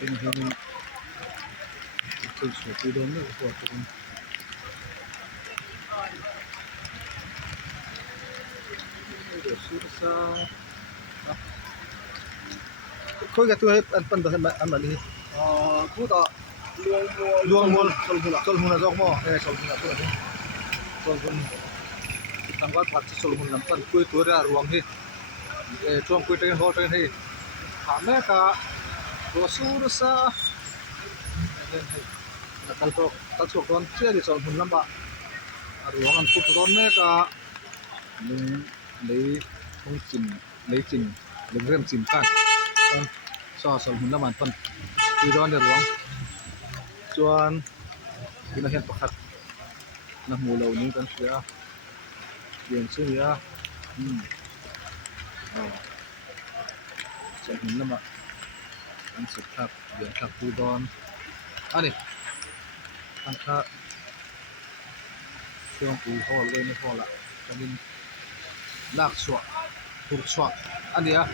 เป็นเห็นคือสวยที่โดนเลยตัวตรงเดี๋ยวซื้อซะคุยกับตัวอันปันตัวอันแบบนี้พูดต่อรวมมวล solhula ซอลมุนซอกหม้อซอลมุนตัวนี้ซอลมุนทางวัดปัดซอลมุนลำปันคุยตัวระรวมที่ช่วงคุยเรื่องโหดเรื่องที่หาแม่กะตัวสู้ซะตัดสกตอนเชื่อที่ซอลมุนลำบะรวมอันพูดตอนแม่กะมึงเลยคงจิมเลยจิมเริ่มจิมกันตอนซอลมุนลำมันปันที่โดนเดือดร้อนส่วนที่เราเห็นประคัดนักมูเหล่านี้กันเสียเปลี่ยนชื่ออ่ะจะเห็นแล้วมั้ยอันสุดท้ายเดี๋ยวขับปูดอนอันนี้ตั้งค่าช่วงปูห่อเลยไม่พอละจะมีลากสวะถูกสวะอันนี้อ่ะ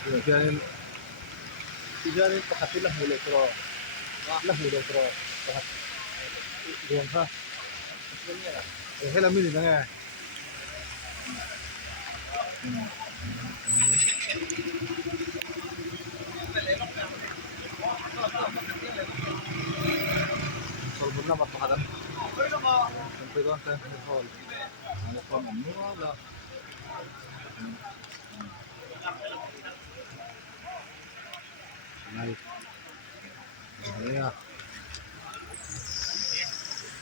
เดี๋ยวที่นี่ประคัดที่นักมูเลยก็lah mudah bro bahat ruang ha hela mini nanga sol bunna mat hadan sampai don tan hol ana ko mamnu la naik ya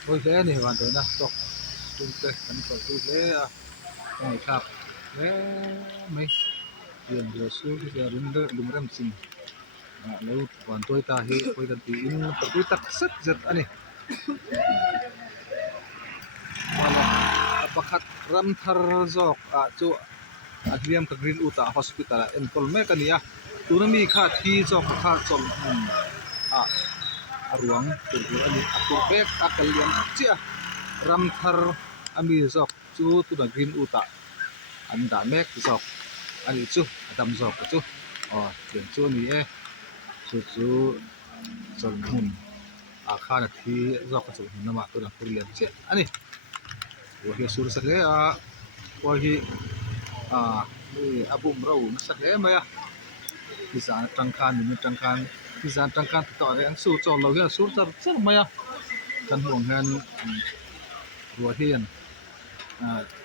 ôi thế này hoàn toàn là tộc trung tây vẫn còn tu thế à này khắp thế mấy tiền giờ xuống giờ đúng râm xin nếu còn tôi ta hi tôi cần tí in tôi tắc rất rất anh này malah apakah ram tharzok chu adliam ka green uta hospital en kolme kania tunami kha thi jok kha chol ruang tur ani atur bek akalian chia ram thar ami jok chu tu na green uta anda mek jok ani chu adam jok chu tiang chu ni chu chol mun kha na thi jok chu nama tu na purian che ani wa hi sur sa le wa hi ni abum rau na sa le maya izan tangkhan ni tangkhan izan tangkhan to re an su chaw lo hian sur char char maya kan hong han ruwa hian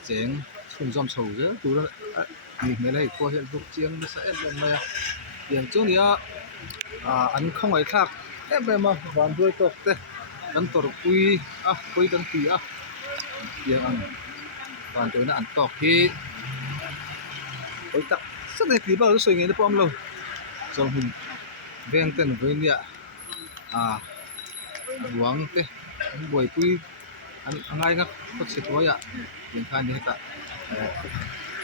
cheng chhun jom chho je tu ni me lai ko hian buk chiang na sa em maya yang chu nia an khong ai thak em ma van doi tok te kan tor pui kan ti yang an van doi na an tok hi oi tak sa ne ti ba so nge pom lo chong hun veng ten venia ruang te boi pui an angai nga ko se toya yin khan ni ta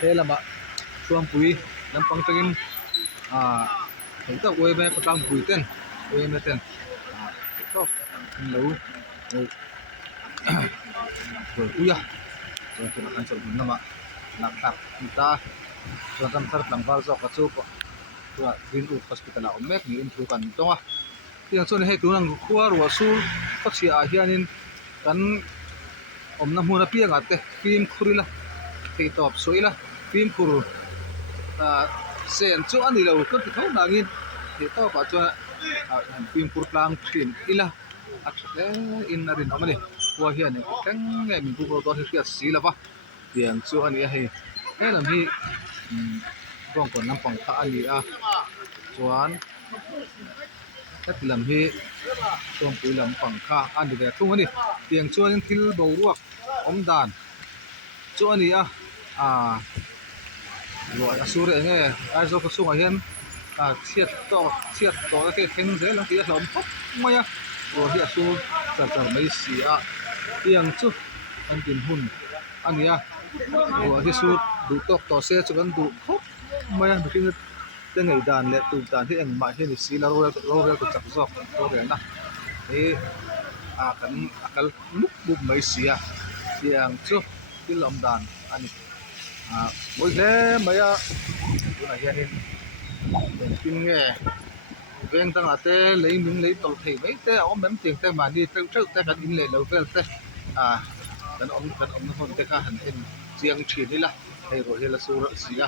te lama chuang pui lam pang tengin thei ta oi me patang pui ten oi me ten to lo boi pui so tu kan chol hun nama nak tak kita so kan tar tang bal zo ka chu ko tua green hospital a mek ni in thu kan tonga tiang chon he tunang khuwa ruwa su paksia a hianin kan omna hmuna pianga te film khurila thei top soila film khur sen chu ani lo kan thau nangin thei top pa chu film khur tlang film ila atle in narin amani khuwa hian tang nge min bu do hi sila wa tiang chu ani he lam hi rong kon nam pang kha ani chuan tat lam hi chong pui lam pang kha ani ve thung ani tiang chuan thil bo ruak om dan chu ani loi asure nge ai zo ko sunga hian chiat to ke kheng ze lang ti hlom pop maya ro hi asu char mai si tiang chu an tin hun ani ro hi su du tok to se chu kan du khop maya bikin te ngai dan le tu dan hi engma hi ni si la ro ko chak zok to re na e kan akal muk buk mai sia tiang chu tilom dan ani moi le maya tu na hianin pin nge เวงตั้งแต่เลยมิงเลยตลเทไว้แต่อมนั้นเตียงแต่มานี่เจ้าแต่กันอินเลยเราเฟลแต่กันอมนคนแต่ก็หันเห็นเสียงฉีดนี่ล่ะให้โรเฮลสูรเสีย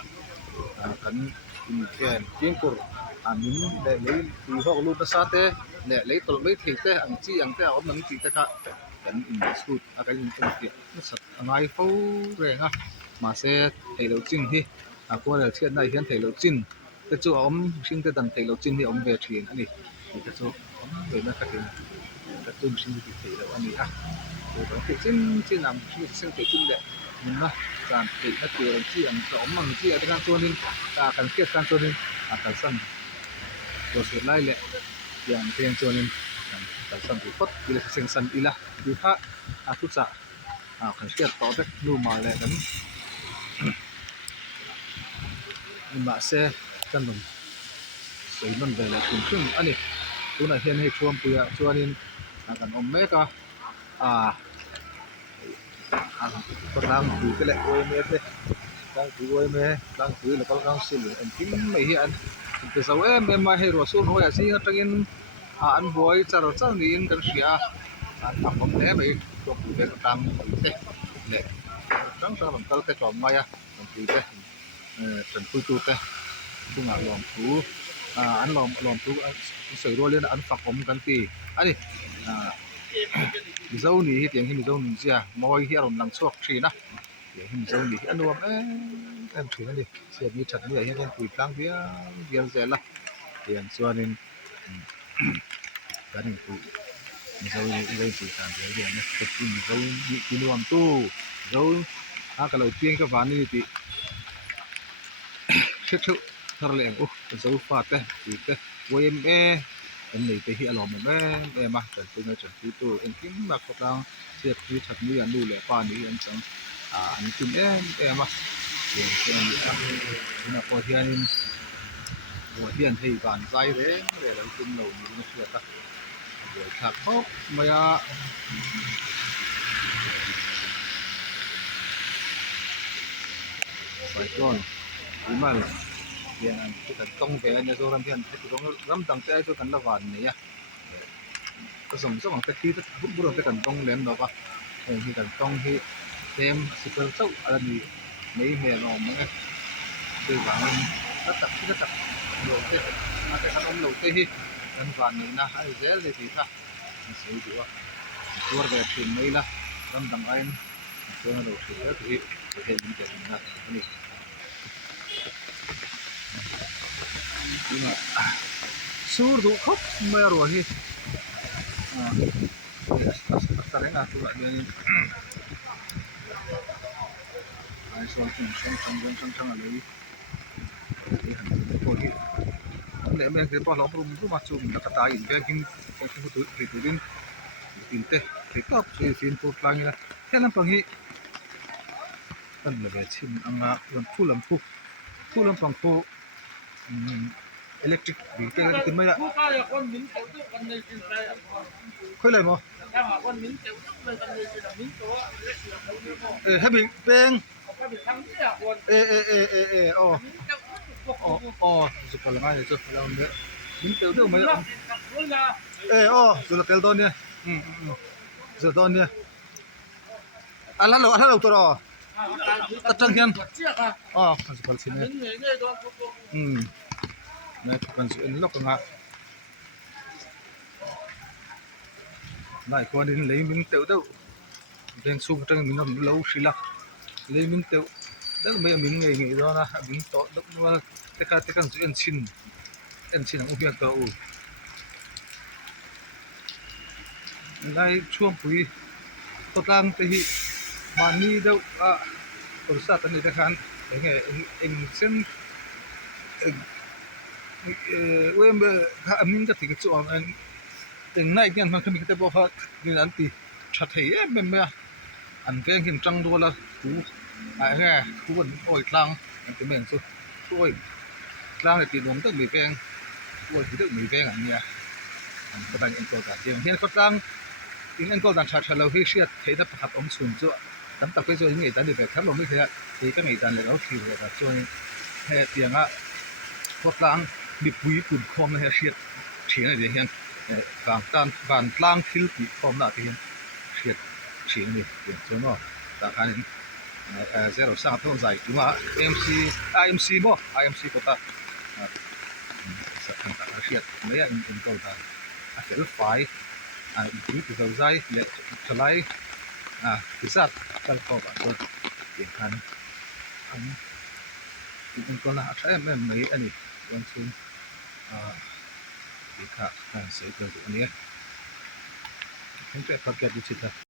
กันอินแกนเกียงกุรมิงเลยตีฮอกลูตสาเตเลยตลไม่เทแต่อังจีอังแต่อมนั้นจีแต่ก็กันอินสูดอาการอินเป็นเกียรสัตว์ง่ายฟูแรงมาเสให้เราจริงที่ก็เลยเชื่อได้เห็นให้เราจริงแต่จู่อมชิงแต่ดันให้เราจริงที่อมเวทีอันนี้แต่จู่อมเวนักกันแต่จู่ชิงที่ให้เราอันนี้ตัวที่จริงนำที่สิ่งที่จริงแหละนะการติดนักเรียนที่อันอมมันที่อาจารย์ตัวนี้การเกี่ยวกันตัวนี้อาจารย์สั้นตัวสุดไล่แหละอย่างเรียนตัวนี้การสั้นที่พดวิเลศเสียงสั้นอีละดูพระทุกษะการเกี่ยวต่อเด็กรู้มาแล้วกันมาเสกันนสวยมันเวลาคุณซึ่งอันนี้ตัวนั้นเห็นให้ชวนเปลือกชวนนี้กันอมเมก็ก็ตั้งถือกันแหละโอยเมสเลยตั้งถือโอยเมสตั้งถือแล้วก็ตั้งสิลอันที่ไม่เห็นแต่สาวเอ็มมาให้รัวสู้หน่อยสิตั้งอินอันบอยจะรอจังนี้กันเสียทำผมเนี่ยไปตัวผู้เด็กตามเด็กเลยตั้งแต่ผมตั้งแต่จอมมาผมถือเด็กฉันคุยตัวเตะทุกงานลองถูอันลองถูใส่รัวเรียนอันฝักผมกันปีอันนี้มิเจ้าหนี้ที่เตียงที่มิเจ้าหนี้เสียมอยที่อารมณ์ลังชวกชีนะเตียงที่มิเจ้าหนี้อันนู้นเอ็มชีนั่นดิเสียมีฉัดเนี่ยที่เป็นคุยกลางเดียวเสร็จละเตียงส่วนนี้กันคุยมิเจ้าหนี้เรื่องสื่อสารเรื่องนี้ก็คือมิเจ้ากินรวมตู้มิเจ้าkalauเตียงกับวันนี้ที่เชื่อทะเลงเป็นสูฟ้าเตะตีเตะวัยเอ็มนี่ไปที่อารมณ์แม่มาจัดตัวจัดตัวเอ็มกินแบบกำลังเสียบที่ถัดมืออันดูแลป้านี่อันจังอันกินมาเดี๋ยวเช่นนี้นะพอเที่ยงพอเที่ยงที่บ้านใจเลยเรากินเราไม่เชื่อตะเดี๋ยวถักเขาไม่ไปก่อนดีมากเลยเดี๋ยวนั้นที่กันต้องไปอันนี้ตัวรำเทียนที่ต้องรำตั้งใจตัวกันละวันนี้ก็สมสมแต่ที่ทุกบุรุษที่กันต้องเล่นหรอกว่าที่กันต้องที่เต็มสิบเปอร์เซ็นต์อะไรนี้ไม่เห็นหรอกมั้งคือว่ามันตัดที่ตัดโหลดที่มาแต่ขนมโหลดที่กันวันนี้นะไอ้เจ้าเลยที่ท่าสวยดีว่าตัวแบบที่ไม่ละรำตั้งใจตัวโหลดที่เห็นมันจะดีนะนี่surdo kop mero hi tarenga tu dia ni ai sang ali ko hi le me ke pa lo prum tu ma chu da ka tai be kin ko tu tu din tinte ke top se sin po tlang ina helam pang hi tan le be chin anga lam pang po electric vehicle kan maya khoi lai mo habi peng su kala ngai chu laum de min teu de mai su la tel don ne su don ne ala lo to ro ta chang hian su kala sin neนะกันสิล็อกงะนายคนนี้เลยมิงเต๋อเด้อเรื่องสูงจังมิงน้ำเล่าสิละเลยมิงเต๋อเด้อไม่มิงไงดอนะมิงโตดอกว่าแต่กันสิเอ็นชินอุบยันโตนายช่วงปุยตัวตั้งที่มานี่เด้อบริษัทนี้กันเองเส้นเว้ยถ้าอันนี้ก็ติดกับตัวอันแต่งในเนี่ยมันก็มีแต่บอกว่านี่อันที่ชัดเจนเป็นไหมอันเก่งขึ้นจังตัวละกูไงกูเป็นโอ้ยกลางอันที่เหม็นสุดโอ้ยกลางเลยตีดวงต้องมีแพงโอ้ยที่ต้องมีแพงอันเนี้ยอันก็ตั้งเอ็นโกดันเดียวเห็นเขาตั้งเอ็นโกดันชาร์จเราให้เชียร์ให้ได้ประคับอมส่วนตัวตั้งแต่ไปจนยังไงตั้งแต่แบบครับเราไม่เคยที่ก็ไงตั้งเลยเราคิดเลยแต่จนแค่เพียงอ่ะพวกกลางมีปุ๋ยปุ่นคลองเลยเชียร์ ชิงนี่เห็นกลางต้านบ้านกลางฟิลปีพร้อมหน้าที่เห็นเสียดชิงนี่เป็นส่วนว่าตาคัน0สร้างต้นใจที่ว่า IMC บ่ IMC ก็ตาสักครั้งตาเสียดเนี่ยอินก็ตาเฟลไฟอีกที่เราใจและทลายที่สัตว์กันเข้าไปตัวเปลี่ยนคันอินก็น่าใช้แม่ไม่อันนี้วันซึ่งดีค่ะเสียเกินตัวนี้ผมจะพักแกดูชิดนะ